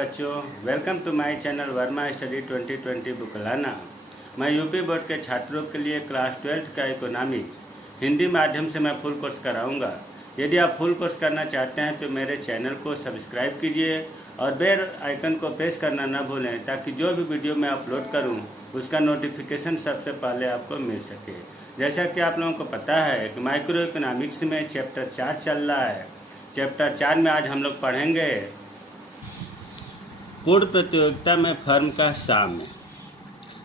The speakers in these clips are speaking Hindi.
बच्चों, welcome to my channel Verma study 2020 बुकलाना। मैं यूपी बोर्ड के छात्रों के लिए क्लास 12 का इकोनॉमिक्स हिंदी माध्यम से मैं फुल कोर्स कराऊंगा। यदि आप फुल कोर्स करना चाहते हैं तो मेरे चैनल को सब्सक्राइब कीजिए और बेल आइकन को प्रेस करना न भूलें, ताकि जो भी वीडियो मैं अपलोड करूं उसका नोटिफिकेशन सबसे पहले आपको मिल सके। जैसा कि आप लोगों को पता है कि माइक्रो इकोनॉमिक्स में चैप्टर 4 चल रहा है। चैप्टर 4 में आज हम लोग पढ़ेंगे पूर्ण प्रतियोगिता में फर्म का साम्य।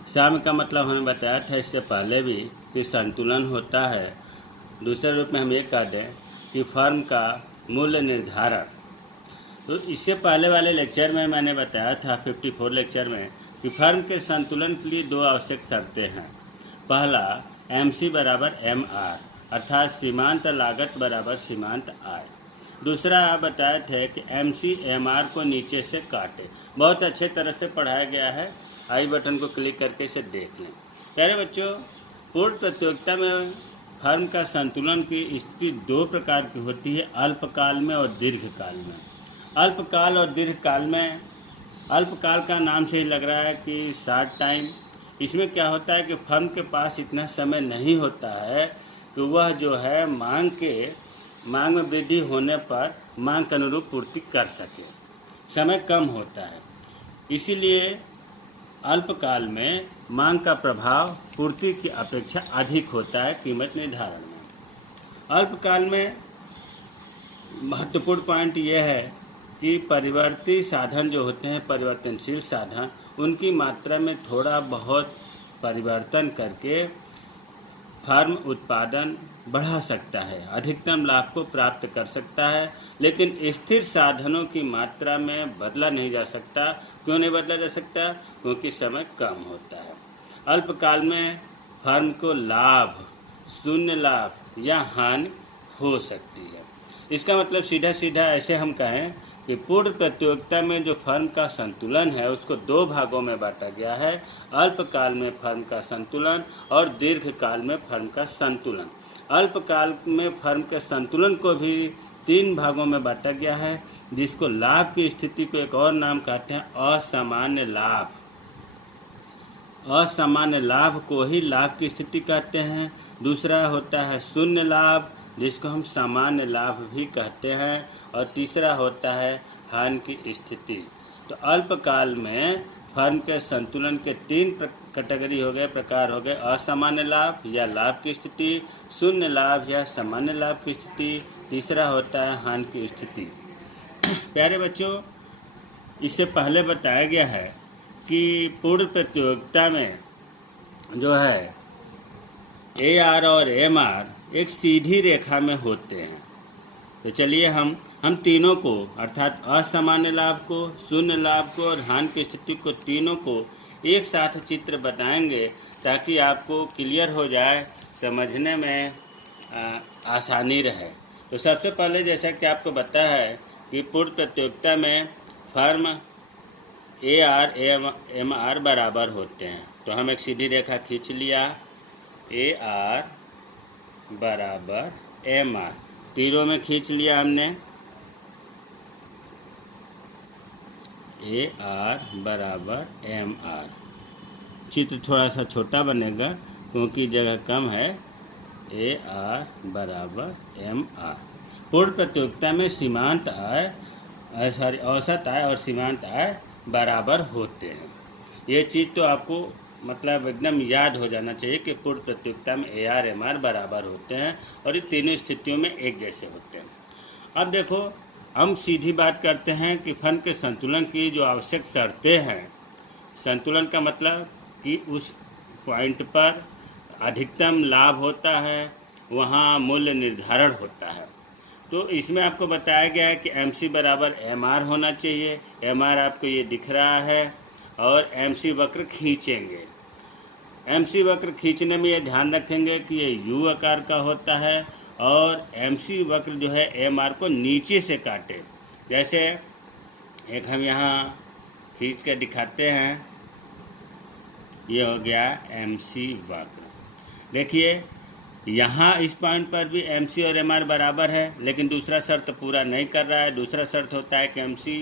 साम्य का मतलब हमने बताया था इससे पहले भी कि संतुलन होता है। दूसरे रूप में हम ये कह दें कि फर्म का मूल्य निर्धारण। तो इससे पहले वाले लेक्चर में मैंने बताया था 54 लेक्चर में कि फर्म के संतुलन के लिए दो आवश्यक शर्तें हैं। पहला MC बराबर MR अर्थात सीमांत लागत बराबर सीमांत आय। दूसरा आप बताए थे कि MC MR को नीचे से काटे। बहुत अच्छे तरह से पढ़ाया गया है। आई बटन को क्लिक करके इसे देख लें। प्यारे बच्चों, पूर्ण प्रतियोगिता में फर्म का संतुलन की स्थिति दो प्रकार की होती है, अल्पकाल में और दीर्घकाल में। अल्पकाल और दीर्घकाल में, अल्पकाल का नाम से ही लग रहा है कि शॉर्ट टाइम। इसमें क्या होता है कि फर्म के पास इतना समय नहीं होता है कि वह जो है मांग में वृद्धि होने पर मांग के अनुरूप पूर्ति कर सके। समय कम होता है, इसीलिए अल्पकाल में मांग का प्रभाव पूर्ति की अपेक्षा अधिक होता है कीमत निर्धारण में। अल्पकाल में महत्वपूर्ण पॉइंट यह है कि परिवर्ती साधन जो होते हैं, परिवर्तनशील साधन, उनकी मात्रा में थोड़ा बहुत परिवर्तन करके फर्म उत्पादन बढ़ा सकता है, अधिकतम लाभ को प्राप्त कर सकता है। लेकिन स्थिर साधनों की मात्रा में बदला नहीं जा सकता। क्यों नहीं बदला जा सकता? क्योंकि समय कम होता है। अल्पकाल में फर्म को लाभ, शून्य लाभ या हानि हो सकती है। इसका मतलब सीधा सीधा ऐसे हम कहें कि पूर्ण प्रतियोगिता में जो फर्म का संतुलन है उसको दो भागों में बांटा गया है, अल्पकाल में फर्म का संतुलन और दीर्घकाल में फर्म का संतुलन। अल्पकाल में फर्म के संतुलन को भी तीन भागों में बांटा गया है, जिसको लाभ की स्थिति को एक और नाम कहते हैं असामान्य लाभ। असामान्य लाभ को ही लाभ की स्थिति कहते हैं। दूसरा होता है शून्य लाभ, जिसको हम सामान्य लाभ भी कहते हैं। और तीसरा होता है हानि की स्थिति। तो अल्पकाल में फर्म के संतुलन के तीन कैटेगरी हो गए, प्रकार हो गए, असामान्य लाभ या लाभ की स्थिति, शून्य लाभ या सामान्य लाभ की स्थिति, तीसरा होता है हानि की स्थिति। प्यारे बच्चों, इससे पहले बताया गया है कि पूर्ण प्रतियोगिता में जो है AR और MR एक सीधी रेखा में होते हैं। तो चलिए हम तीनों को, अर्थात असामान्य लाभ को, शून्य लाभ को और हानि की स्थिति को, तीनों को एक साथ चित्र बताएंगे ताकि आपको क्लियर हो जाए, समझने में आसानी रहे। तो सबसे पहले जैसा कि आपको पता है कि पूर्ण प्रतियोगिता में फर्म AR MR बराबर होते हैं। तो हम एक सीधी रेखा खींच लिया, AR बराबर MR, तीरों में खींच लिया हमने, AR बराबर MR। चित्र थोड़ा सा छोटा बनेगा क्योंकि जगह कम है। AR बराबर MR। पूर्ण प्रतियोगिता में सीमांत आय, औसत आय और सीमांत आय बराबर होते हैं। ये चीज़ तो आपको मतलब एकदम याद हो जाना चाहिए कि पूर्ण प्रतियोगिता में AR MR बराबर होते हैं और ये तीनों स्थितियों में एक जैसे होते हैं। अब देखो, हम सीधी बात करते हैं कि फर्म के संतुलन की जो आवश्यक शर्तें हैं। संतुलन का मतलब कि उस पॉइंट पर अधिकतम लाभ होता है, वहाँ मूल्य निर्धारण होता है। तो इसमें आपको बताया गया है कि MC बराबर MR होना चाहिए। MR आपको ये दिख रहा है और MC वक्र खींचेंगे। MC वक्र खींचने में ये ध्यान रखेंगे कि ये U आकार का होता है और MC वक्र जो है MR को नीचे से काटे। जैसे एक हम यहाँ खींच के दिखाते हैं, ये हो गया MC वक्र। देखिए यहाँ इस पॉइंट पर भी MC और MR बराबर है, लेकिन दूसरा शर्त पूरा नहीं कर रहा है। दूसरा शर्त होता है कि MC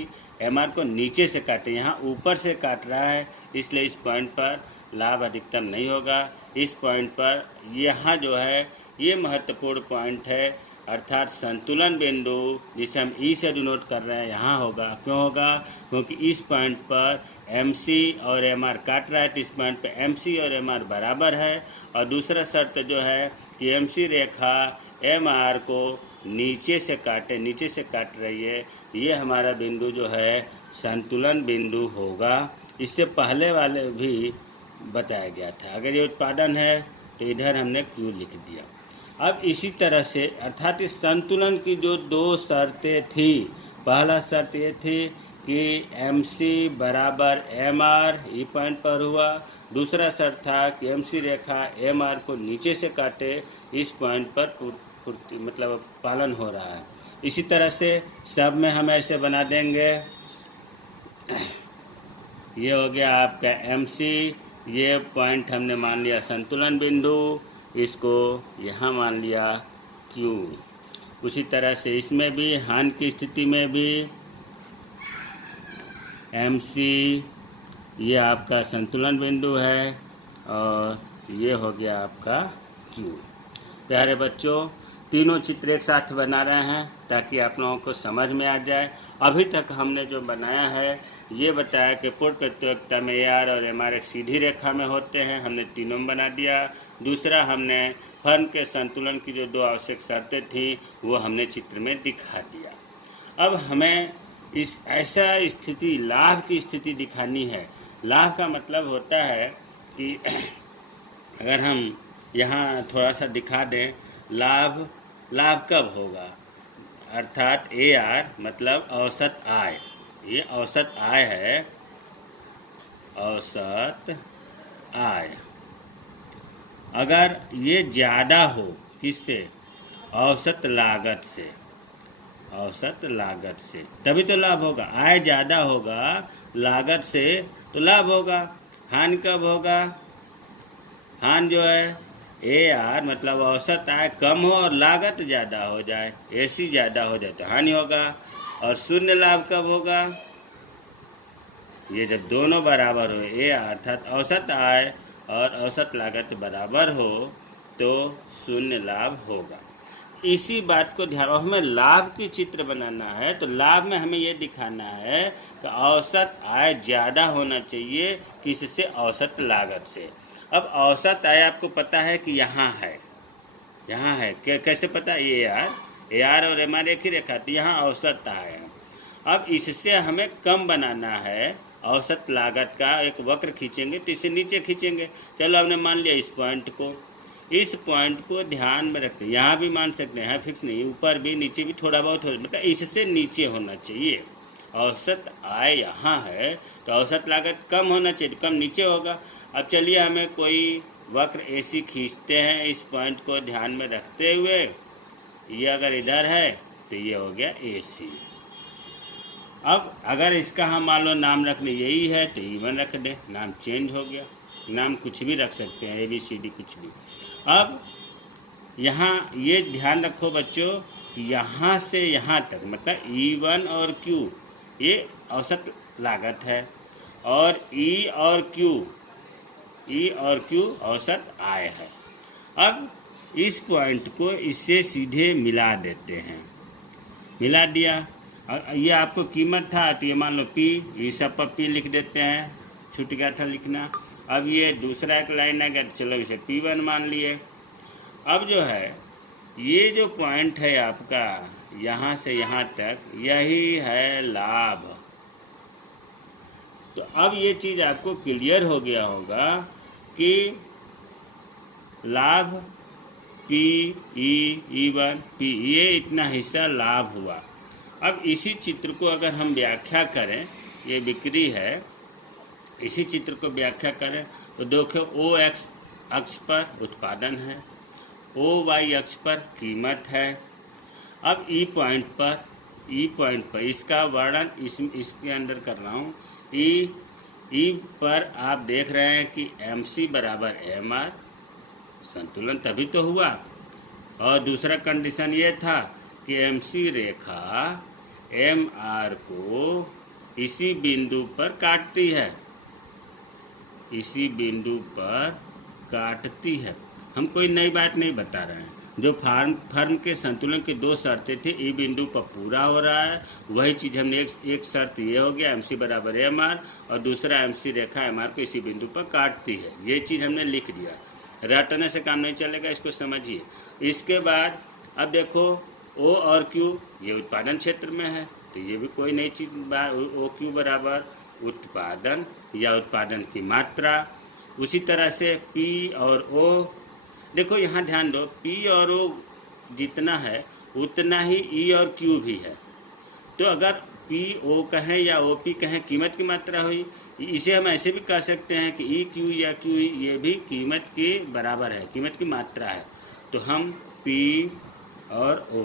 एम आर को नीचे से काटे, यहाँ ऊपर से काट रहा है, इसलिए इस पॉइंट पर लाभ अधिकतम नहीं होगा। इस पॉइंट पर यहाँ जो है ये महत्वपूर्ण पॉइंट है, अर्थात संतुलन बिंदु जिसे हम ई से डिनोट कर रहे हैं यहाँ होगा। क्यों होगा? क्योंकि इस पॉइंट पर एम सी और एम आर काट रहा है, तो इस पॉइंट पर एम सी और एम आर बराबर है। और दूसरा शर्त जो है कि एम सी रेखा एम आर को नीचे से काटे, नीचे से काट रही है, ये हमारा बिंदु जो है संतुलन बिंदु होगा। इससे पहले वाले भी बताया गया था। अगर ये उत्पादन है तो इधर हमने क्यू लिख दिया। अब इसी तरह से अर्थात इस संतुलन की जो दो शर्तें थी, पहला शर्त ये थी कि एम सी बराबर एम आर, ई पॉइंट पर हुआ। दूसरा शर्त था कि एम सी रेखा एम आर को नीचे से काटे, इस पॉइंट पर मतलब पालन हो रहा है। इसी तरह से सब में हम ऐसे बना देंगे। ये हो गया आपका एम सी, ये पॉइंट हमने मान लिया संतुलन बिंदु, इसको यहाँ मान लिया क्यू। उसी तरह से इसमें भी हान की स्थिति में भी एम सी ये आपका संतुलन बिंदु है और ये हो गया आपका क्यू। प्यारे बच्चों, तीनों चित्र एक साथ बना रहे हैं ताकि आप लोगों को समझ में आ जाए। अभी तक हमने जो बनाया है ये बताया कि पूर्ण प्रतियोगिता में ए आर और एम आर एक सीधी रेखा में होते हैं, हमने तीनों में बना दिया। दूसरा हमने फर्म के संतुलन की जो दो आवश्यक शर्तें थी वो हमने चित्र में दिखा दिया। अब हमें इस ऐसा स्थिति लाभ की स्थिति दिखानी है। लाभ का मतलब होता है कि अगर हम यहाँ थोड़ा सा दिखा दें, लाभ कब होगा, अर्थात ए आर मतलब औसत आय, ये औसत आय है, औसत आय अगर ये ज़्यादा हो किससे, औसत लागत से, औसत लागत से तभी तो लाभ होगा। आय ज़्यादा होगा लागत से तो लाभ होगा। हानि कब होगा? हानि जो है ए आर मतलब औसत आय कम हो और लागत ज़्यादा हो जाए, ए सी ज़्यादा हो जाए तो हानि होगा। और शून्य लाभ कब होगा? ये जब दोनों बराबर हो, ए अर्थात औसत आय और औसत लागत बराबर हो तो शून्य लाभ होगा। इसी बात को ध्यान, हमें लाभ की चित्र बनाना है तो लाभ में हमें ये दिखाना है कि औसत आय ज़्यादा होना चाहिए किससे, औसत लागत से। अब औसत आय आपको पता है कि यहाँ है, यहाँ है, कैसे पता? ए आर और एम आर एक ही रेखा, तो यहाँ औसत आय है। अब इससे हमें कम बनाना है, औसत लागत का एक वक्र खींचेंगे तो इसे नीचे खींचेंगे। चलो हमने मान लिया इस पॉइंट को, इस पॉइंट को ध्यान में रखते, यहाँ भी मान सकते हैं, फिक्स नहीं, ऊपर भी नीचे भी थोड़ा बहुत हो, मतलब इससे नीचे होना चाहिए। औसत आय यहाँ है तो औसत लागत कम होना चाहिए, कम नीचे होगा। अब चलिए हमें कोई वक्र एसी खींचते हैं, इस पॉइंट को ध्यान में रखते हुए। ये अगर इधर है तो ये हो गया एसी। अब अगर इसका हम मान लो नाम रखने यही है तो E1 रख दें, नाम चेंज हो गया, नाम कुछ भी रख सकते हैं, ABCD कुछ भी। अब यहाँ ये ध्यान रखो बच्चों, यहाँ से यहाँ तक मतलब E1 और Q ये औसत लागत है और E और Q औसत आय है। अब इस पॉइंट को इससे सीधे मिला देते हैं, मिला दिया। ये आपको कीमत था तो ये मान लो P, ये सब पर P लिख देते हैं, छूट गया था लिखना। अब ये दूसरा एक लाइन आ गया, चलो इसे P1 मान लिए। अब जो है ये जो पॉइंट है आपका यहाँ से यहाँ तक, यही है लाभ। तो अब ये चीज़ आपको क्लियर हो गया होगा कि लाभ E1 P, ये इतना हिस्सा लाभ हुआ। अब इसी चित्र को अगर हम व्याख्या करें, ये बिक्री है, इसी चित्र को व्याख्या करें तो देखो OX अक्ष पर उत्पादन है, OY अक्ष पर कीमत है। अब E पॉइंट पर इसका वर्णन इसके अंदर कर रहा हूँ। E पर आप देख रहे हैं कि MC बराबर MR, संतुलन तभी तो हुआ। और दूसरा कंडीशन ये था कि MC रेखा MR को इसी बिंदु पर काटती है, इसी बिंदु पर काटती है। हम कोई नई बात नहीं बता रहे हैं। जो फर्म के संतुलन की दो शर्तें थी, ई बिंदु पर पूरा हो रहा है, वही चीज़ हमने एक शर्त ये हो गया MC बराबर MR, और दूसरा MC रेखा MR को इसी बिंदु पर काटती है। ये चीज़ हमने लिख दिया। रटने से काम नहीं चलेगा, इसको समझिए। इसके बाद अब देखो O और Q ये उत्पादन क्षेत्र में है, तो ये भी कोई नई चीज़ OQ बराबर उत्पादन या उत्पादन की मात्रा। उसी तरह से P और O, देखो यहाँ ध्यान दो, P और O जितना है उतना ही E और Q भी है। तो अगर PO कहें या OP कहें, कीमत की मात्रा हुई। इसे हम ऐसे भी कह सकते हैं कि EQ या QE ये भी कीमत के बराबर है, कीमत की मात्रा है। तो हम P और O,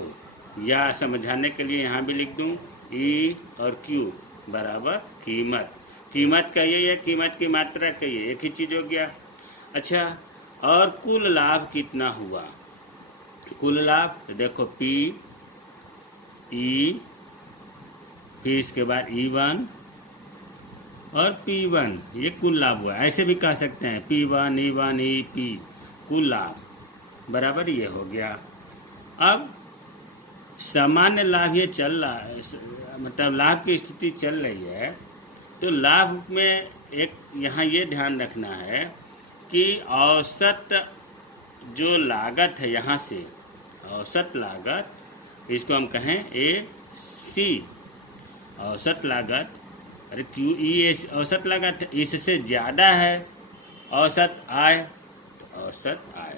या समझाने के लिए यहाँ भी लिख दूँ E और Q बराबर कीमत। कीमत कहिए या कीमत की मात्रा कहिए, एक ही चीज़ हो गया। अच्छा, और कुल लाभ कितना हुआ? कुल लाभ तो देखो P E, फिर इसके बाद E1 और P1, ये कुल लाभ हुआ। ऐसे भी कह सकते हैं P1 E1 EP, कुल लाभ बराबर ये हो गया। अब सामान्य लाभ ये चल रहा है, मतलब लाभ की स्थिति चल रही है। तो लाभ में एक यहाँ ये ध्यान रखना है कि औसत जो लागत है, यहाँ से औसत लागत, इसको हम कहें AC, औसत लागत, अरे QE औसत लागत, इससे ज़्यादा है औसत आय, तो औसत आय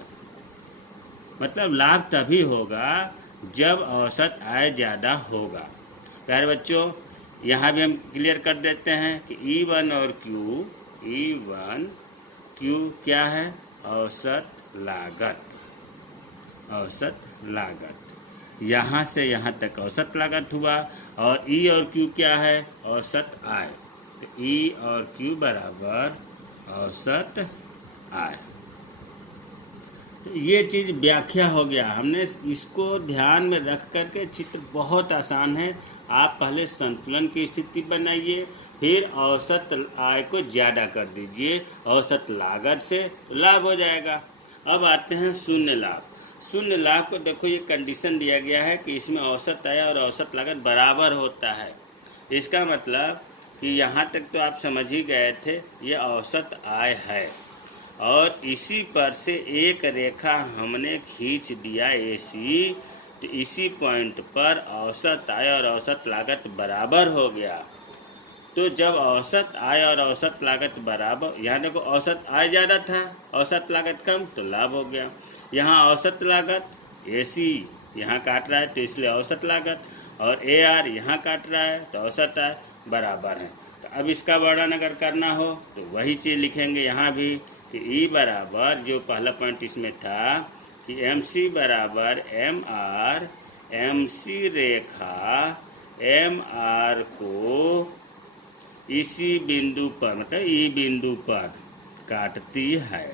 मतलब लाभ तभी होगा जब औसत आय ज़्यादा होगा। प्यारे बच्चों, यहाँ भी हम क्लियर कर देते हैं कि E1 और E1 Q क्या है? औसत लागत, औसत लागत। यहाँ से यहाँ तक औसत लागत हुआ, और E और Q क्या है? औसत आय। तो E और Q बराबर औसत आय। तो ये चीज़ व्याख्या हो गया। हमने इसको ध्यान में रख करके, चित्र बहुत आसान है। आप पहले संतुलन की स्थिति बनाइए, फिर औसत आय को ज़्यादा कर दीजिए औसत लागत से, लाभ हो जाएगा। अब आते हैं शून्य लाभ। शून्य लाभ को देखो, ये कंडीशन दिया गया है कि इसमें औसत आय और औसत लागत बराबर होता है। इसका मतलब कि यहाँ तक तो आप समझ ही गए थे, ये औसत आय है, और इसी पर से एक रेखा हमने खींच दिया AC, तो इसी पॉइंट पर औसत आय और औसत लागत बराबर हो गया। तो जब औसत आय और औसत लागत बराबर, यहाँ देखो औसत आय ज़्यादा था, औसत लागत कम, तो लाभ हो गया। यहाँ औसत लागत AC यहाँ काट रहा है, तो इसलिए औसत लागत, और AR यहाँ काट रहा है, तो औसत आय बराबर है। तो अब इसका वर्णन अगर करना हो तो वही चीज़ लिखेंगे यहाँ भी कि E बराबर, जो पहला पॉइंट इसमें था कि MC बराबर MR, MC रेखा MR को इसी बिंदु पर, मतलब E बिंदु पर काटती है,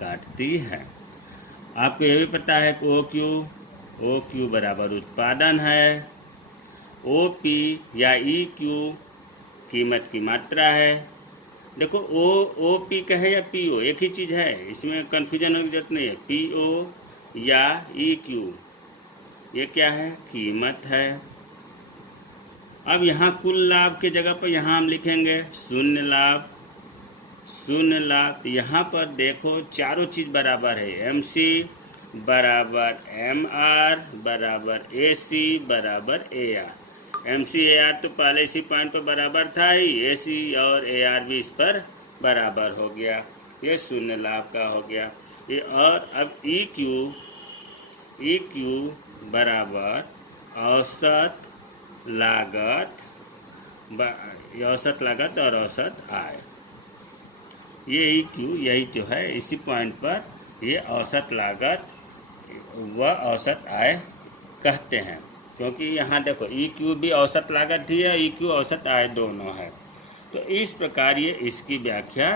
काटती है। आपको ये भी पता है कि OQ बराबर उत्पादन है, OP या EQ कीमत की मात्रा है। देखो OP कहे या PO एक ही चीज़ है, इसमें कन्फ्यूजन होने की जरूरत नहीं है। PO या EQ ये क्या है? कीमत है। अब यहाँ कुल लाभ के जगह पर यहाँ हम लिखेंगे शून्य लाभ। शून्य लाभ, यहाँ पर देखो चारों चीज़ बराबर है। MC बराबर MR बराबर AC बराबर AR। MC AR तो पहले इसी पॉइंट पर बराबर था ही, AC और AR भी इस पर बराबर हो गया। ये शून्य लाभ का हो गया ये। और अब EQ बराबर औसत लागत, औसत लागत और औसत आय। ये EQ यही जो है, इसी पॉइंट पर ये औसत लागत व औसत आय कहते हैं, क्योंकि यहाँ देखो EQ भी औसत लागत ही है, EQ औसत आय दोनों है। तो इस प्रकार ये इसकी व्याख्या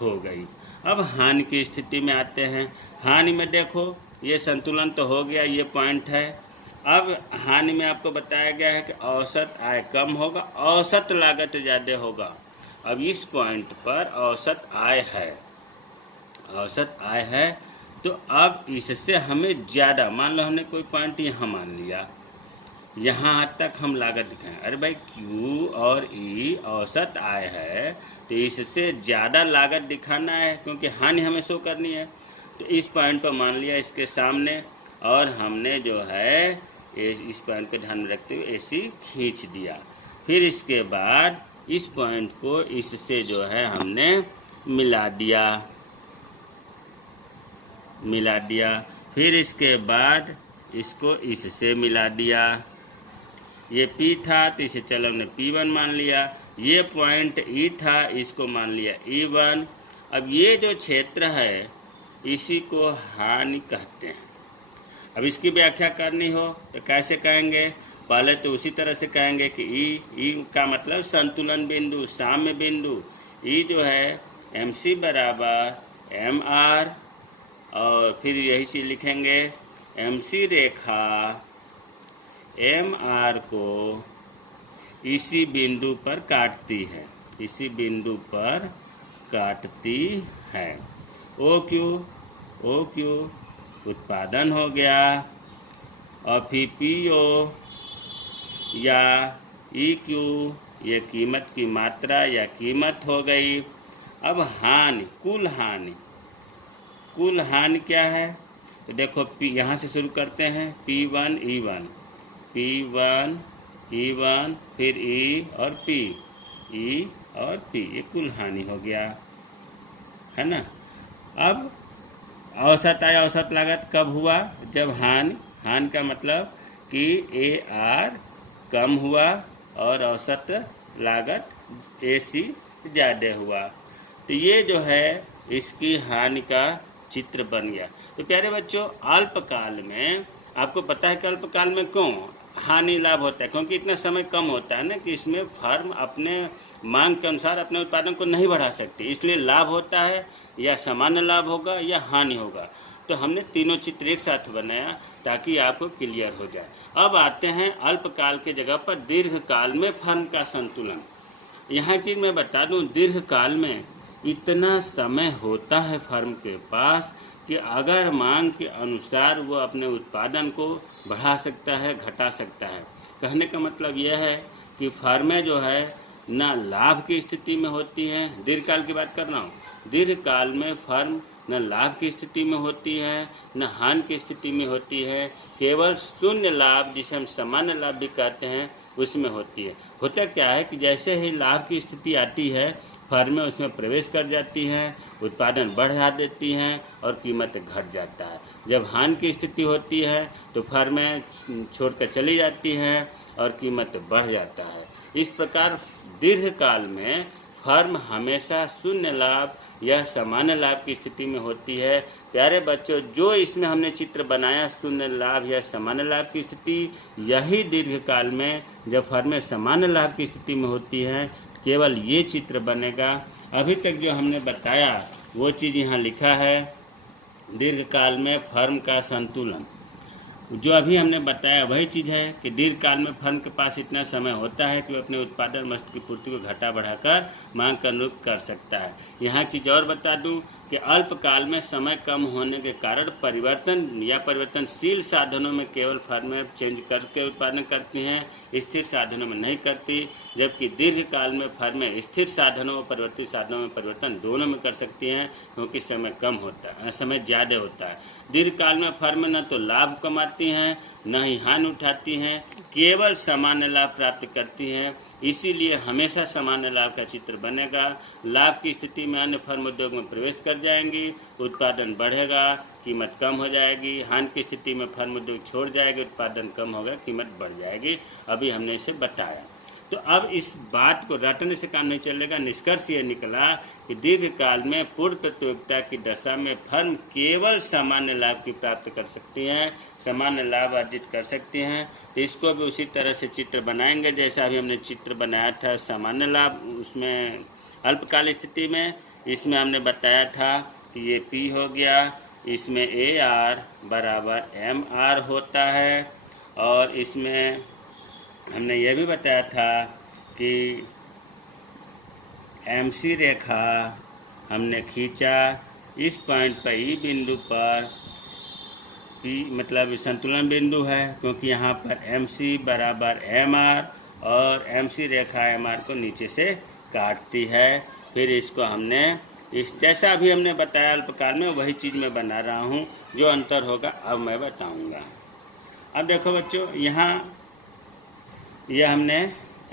हो गई। अब हानि की स्थिति में आते हैं। हानि में देखो, ये संतुलन तो हो गया, ये पॉइंट है। अब हानि में आपको बताया गया है कि औसत आय कम होगा, औसत लागत ज़्यादा होगा। अब इस पॉइंट पर औसत आय है, औसत आय है, तो अब इससे हमें ज़्यादा, मान लो हमने कोई पॉइंट यहाँ मान लिया, यहाँ तक हम लागत दिखाएं। अरे भाई Q और E औसत आय है, तो इससे ज़्यादा लागत दिखाना है क्योंकि हानि हमें शो करनी है। तो इस पॉइंट पर मान लिया इसके सामने, और हमने जो है इस पॉइंट को ध्यान में रखते हुए AC खींच दिया। फिर इसके बाद इस पॉइंट को इससे जो है हमने मिला दिया। फिर इसके बाद इसको इससे मिला दिया। ये P था तो इसे चलो हमने P1 मान लिया। ये पॉइंट E था, इसको मान लिया E1। अब ये जो क्षेत्र है इसी को हानि कहते हैं। अब इसकी व्याख्या करनी हो तो कैसे कहेंगे? पहले तो उसी तरह से कहेंगे कि E का मतलब संतुलन बिंदु, साम्य बिंदु। E जो है MC बराबर MR, और फिर यही चीज़ लिखेंगे MC रेखा MR को इसी बिंदु पर काटती है, इसी बिंदु पर काटती है। OQ उत्पादन हो गया, और फिर PO या EQ ये कीमत की मात्रा या कीमत हो गई। अब हानि, कुल हानि क्या है? तो देखो यहाँ से शुरू करते हैं, P1 E1 फिर E और P, ये कुल हानि हो गया, है ना। अब औसत आय औसत लागत कब हुआ? जब हानि का मतलब कि AR कम हुआ और औसत लागत AC ज़्यादा हुआ। तो ये जो है इसकी हानि का चित्र बन गया। तो प्यारे बच्चों, अल्पकाल में आपको पता है कि अल्पकाल में क्यों हानि लाभ होता है? क्योंकि इतना समय कम होता है ना कि इसमें फर्म अपने मांग के अनुसार अपने उत्पादन को नहीं बढ़ा सकती, इसलिए लाभ होता है, या सामान्य लाभ होगा या हानि होगा। तो हमने तीनों चित्र एक साथ बनाया ताकि आपको क्लियर हो जाए। अब आते हैं अल्पकाल के जगह पर दीर्घकाल में फर्म का संतुलन। यहाँ चीज़ मैं बता दूँ, दीर्घकाल में इतना समय होता है फर्म के पास कि अगर मांग के अनुसार वो अपने उत्पादन को बढ़ा सकता है, घटा सकता है। कहने का मतलब यह है कि फर्में जो है ना लाभ की स्थिति में होती हैं, दीर्घकाल की बात कर रहा हूँ, दीर्घकाल में फर्म न लाभ की स्थिति में होती है न हानि की स्थिति में होती है, केवल शून्य लाभ, जिसे हम सामान्य लाभ भी कहते हैं, उसमें होती है। होता क्या है कि जैसे ही लाभ की स्थिति आती है, फर्में उसमें प्रवेश कर जाती हैं, उत्पादन बढ़ा देती हैं और कीमत घट जाता है। जब हानि की स्थिति होती है तो फर्में छोड़कर चली जाती हैं और कीमत बढ़ जाता है। इस प्रकार दीर्घकाल में फर्म हमेशा शून्य लाभ या सामान्य लाभ की स्थिति में होती है। प्यारे बच्चों, जो इसमें हमने चित्र बनाया शून्य लाभ या सामान्य लाभ की स्थिति, यही दीर्घकाल में जब फर्में सामान्य लाभ की स्थिति में होती हैं केवल ये चित्र बनेगा। अभी तक जो हमने बताया वो चीज़ यहाँ लिखा है, दीर्घकाल में फर्म का संतुलन। जो अभी हमने बताया वही चीज़ है कि दीर्घकाल में फर्म के पास इतना समय होता है कि वो अपने उत्पादन वस्तु की पूर्ति को घटा बढ़ाकर मांग के अनुरूप कर सकता है। यहाँ चीज़ और बता दूं कि अल्पकाल में समय कम होने के कारण परिवर्तन या परिवर्तनशील साधनों में केवल फर्में चेंज करके उत्पादन करती हैं, स्थिर साधनों में नहीं करती। जबकि दीर्घकाल में फर्में स्थिर साधनों और परिवर्तित साधनों में परिवर्तन दोनों में कर सकती हैं, क्योंकि समय कम होता है, समय ज़्यादा होता है। दीर्घकाल में फर्म न तो लाभ कमाती हैं न ही हानि उठाती हैं, केवल सामान्य लाभ प्राप्त करती हैं। इसीलिए हमेशा सामान्य लाभ का चित्र बनेगा। लाभ की स्थिति में अन्य फर्म उद्योग में प्रवेश कर जाएंगी, उत्पादन बढ़ेगा, कीमत कम हो जाएगी। हानि की स्थिति में फर्म उद्योग छोड़ जाएगी, उत्पादन कम होगा, कीमत बढ़ जाएगी। अभी हमने इसे बताया। तो अब इस बात को रटने से काम नहीं चलेगा। निष्कर्ष ये निकला कि दीर्घकाल में पूर्ण प्रतियोगिता की दशा में फर्म केवल सामान्य लाभ की प्राप्त कर सकती हैं, सामान्य लाभ अर्जित कर सकती हैं। तो इसको भी उसी तरह से चित्र बनाएंगे जैसा अभी हमने चित्र बनाया था सामान्य लाभ, उसमें अल्पकाल स्थिति में। इसमें हमने बताया था कि ये P हो गया, इसमें AR बराबर MR होता है, और इसमें हमने ये भी बताया था कि MC रेखा हमने खींचा इस पॉइंट पर ई बिंदु पर, पी मतलब संतुलन बिंदु है क्योंकि यहाँ पर MC बराबर MR और MC रेखा MR को नीचे से काटती है। फिर इसको हमने इस जैसा अभी हमने बताया अल्पकाल में वही चीज़ मैं बना रहा हूँ, जो अंतर होगा अब मैं बताऊँगा। अब देखो बच्चों, यहाँ यह हमने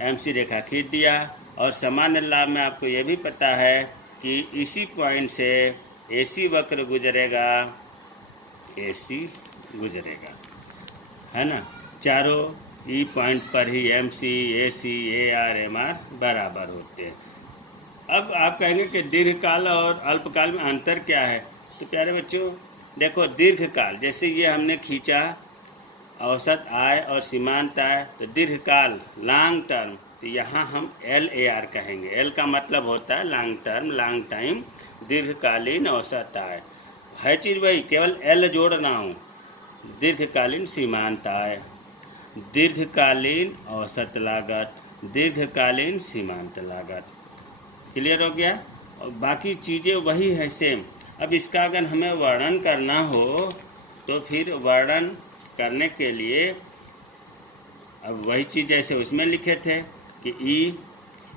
MC रेखा खींच दिया और सामान्य लाभ में आपको ये भी पता है कि इसी पॉइंट से AC वक्र गुजरेगा, AC गुजरेगा, है ना। चारों ई पॉइंट पर ही MC, AC, AR, MR बराबर होते हैं। अब आप कहेंगे कि दीर्घकाल और अल्पकाल में अंतर क्या है। तो प्यारे बच्चों देखो, दीर्घकाल जैसे ये हमने खींचा औसत आय और सीमांत आय, तो दीर्घकाल लॉन्ग टर्म, तो यहाँ हम LAR कहेंगे। L का मतलब होता है लॉन्ग टर्म, लॉन्ग टाइम, दीर्घकालीन औसत आय है चीज़ वही, केवल L जोड़ रहा हूँ। दीर्घकालीन सीमांत आय, दीर्घकालीन औसत लागत, दीर्घकालीन सीमांत लागत। क्लियर हो गया। और बाकी चीज़ें वही है सेम। अब इसका अगर हमें वर्णन करना हो तो फिर वर्णन करने के लिए अब वही चीज़ जैसे उसमें लिखे थे कि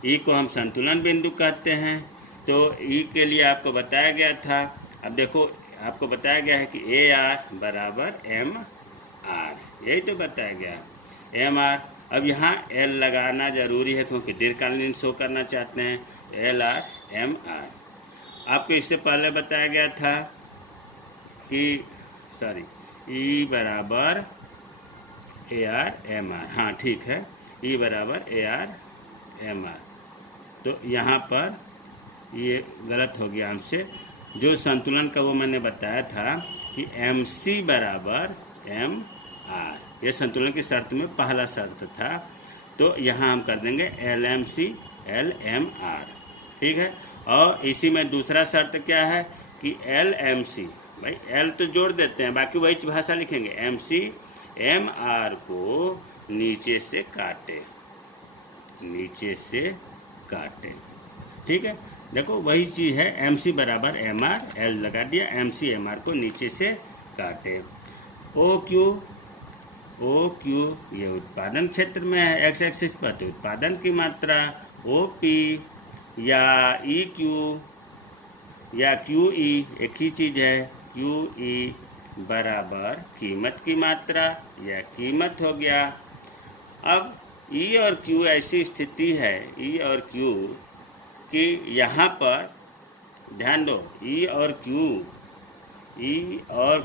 ई को हम संतुलन बिंदु कहते हैं, तो ई के लिए आपको बताया गया था। अब देखो आपको बताया गया है कि AR बराबर MR, यही तो बताया गया MR। अब यहाँ L लगाना ज़रूरी है क्योंकि दीर्घकालीन शो करना चाहते हैं, LR MR। आपको इससे पहले बताया गया था कि E बराबर AR MR, हाँ ठीक है, E बराबर AR MR। तो यहाँ पर ये गलत हो गया हमसे, जो संतुलन का वो मैंने बताया था कि MC बराबर MR, ये संतुलन की शर्त में पहला शर्त था। तो यहाँ हम कर देंगे LMC LMR, ठीक है। और इसी में दूसरा शर्त क्या है कि LMC, भाई L तो जोड़ देते हैं, बाकी वही भाषा लिखेंगे, MC MR को नीचे से काटे, नीचे से काटे, ठीक है। देखो वही चीज़ है, MC बराबर MR, L लगा दिया, MC MR को नीचे से काटे। OQ ये उत्पादन क्षेत्र में है, X एक्सिस पर, तो उत्पादन की मात्रा। OP या EQ या QE एक ही चीज़ है, QE बराबर कीमत की मात्रा या कीमत हो गया। अब E और Q ऐसी स्थिति है, E और Q कि यहाँ पर ध्यान दो, E और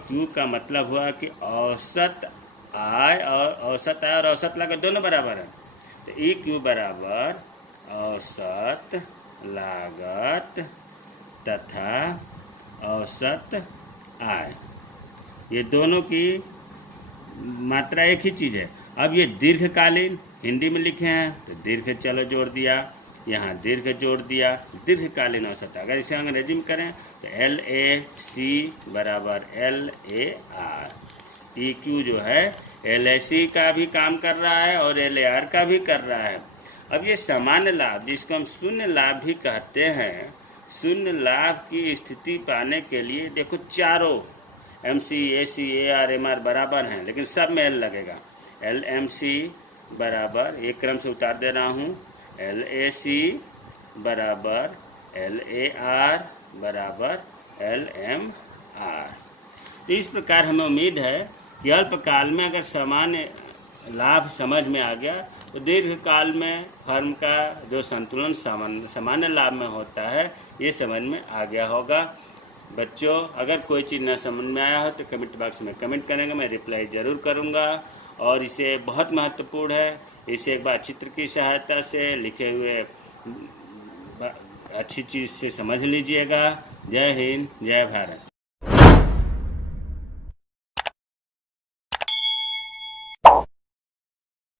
Q का मतलब हुआ कि औसत आय और औसत लागत दोनों बराबर है। तो EQ बराबर औसत लागत तथा औसत आय, ये दोनों की मात्रा एक ही चीज़ है। अब ये दीर्घकालीन हिंदी में लिखे हैं तो दीर्घ चलो जोड़ दिया, यहाँ दीर्घ जोड़ दिया, दीर्घकालीन औसत। अगर इसे अंग्रेजी में करें तो LAC बराबर LAR। EQ जो है LAC का भी काम कर रहा है और LAR का भी कर रहा है। अब ये सामान्य लाभ जिसको हम शून्य लाभ भी कहते हैं, शून्य लाभ की स्थिति पाने के लिए देखो चारों MC AC AR MR बराबर हैं, लेकिन सब में L लगेगा। LMC बराबर, एक क्रम से उतार दे रहा हूँ, LAC बराबर LAR बराबर LMR। इस प्रकार हमें उम्मीद है कि अल्पकाल में अगर सामान्य लाभ समझ में आ गया तो दीर्घकाल में फर्म का जो संतुलन सामान्य लाभ में होता है ये समझ में आ गया होगा। बच्चों अगर कोई चीज़ न समझ में आया हो तो कमेंट बॉक्स में कमेंट करेंगे, मैं रिप्लाई ज़रूर करूँगा। और इसे बहुत महत्वपूर्ण है, इसे एक बार चित्र की सहायता से लिखे हुए अच्छी चीज़ से समझ लीजिएगा। जय हिंद, जय भारत।